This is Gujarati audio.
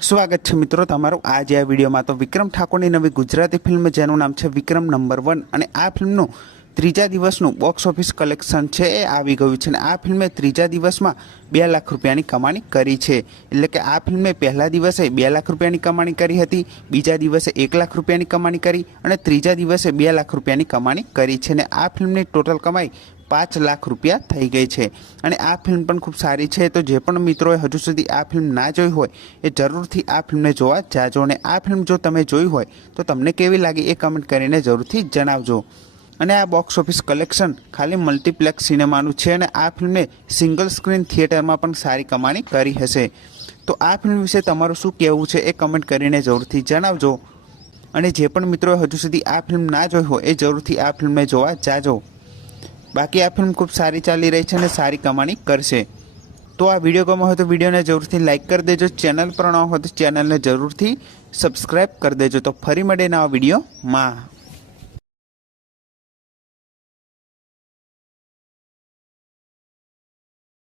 સ્વાગત છે મિત્રો તમારું આજે આ વિડીયોમાં। તો વિક્રમ ઠાકોરની નવી ગુજરાતી ફિલ્મ જેનું નામ છે વિક્રમ નંબર 1 અને આ ફિલ્મનું ત્રીજા દિવસનું બોક્સ ઓફિસ કલેક્શન છે એ આવી ગયું છે અને આ ફિલ્મે ત્રીજા દિવસમાં 2 લાખ રૂપિયાની કમાણી કરી છે। એટલે કે આ ફિલ્મે પહેલા દિવસે 2 લાખ રૂપિયાની કમાણી કરી હતી, બીજા દિવસે 1 લાખ રૂપિયાની કમાણી કરી અને ત્રીજા દિવસે 2 લાખ રૂપિયાની કમાણી કરી છે અને આ ફિલ્મની ટોટલ કમાઈ 5 લાખ રૂપિયા થઈ ગઈ છે અને આ ફિલ્મ પણ ખૂબ સારી છે। તો જે પણ મિત્રોએ હજુ સુધી આ ફિલ્મ ના જોઈ હોય એ જરૂરથી આ ફિલ્મને જોવા જાજો અને આ ફિલ્મ જો તમે જોઈ હોય તો તમને કેવી લાગી એ કમેન્ટ કરીને જરૂરથી જણાવજો। અને આ બોક્સ ઓફિસ કલેક્શન ખાલી મલ્ટીપ્લેક્સ સિનેમાનું છે અને આ ફિલ્મે સિંગલ સ્ક્રીન થિયેટરમાં પણ સારી કમાણી કરી હશે। તો આ ફિલ્મ વિશે તમારું શું કહેવું છે એ કમેન્ટ કરીને જરૂરથી જણાવજો અને જે પણ મિત્રોએ હજુ સુધી આ ફિલ્મ ના જોઈ હોય એ જરૂરથી આ ફિલ્મને જોવા જાજો। બાકી આ ફિલ્મ ખૂબ સારી ચાલી રહી છે અને સારી કમાણી કરશે। તો આ વિડીયો ગમ્યો હોય તો વિડીયોને જરૂરથી લાઇક કરી દેજો, ચેનલ પર ન હોય તો ચેનલને જરૂરથી સબસ્ક્રાઈબ કરી દેજો। તો ફરી મળીએ નવા વિડીયોમાં।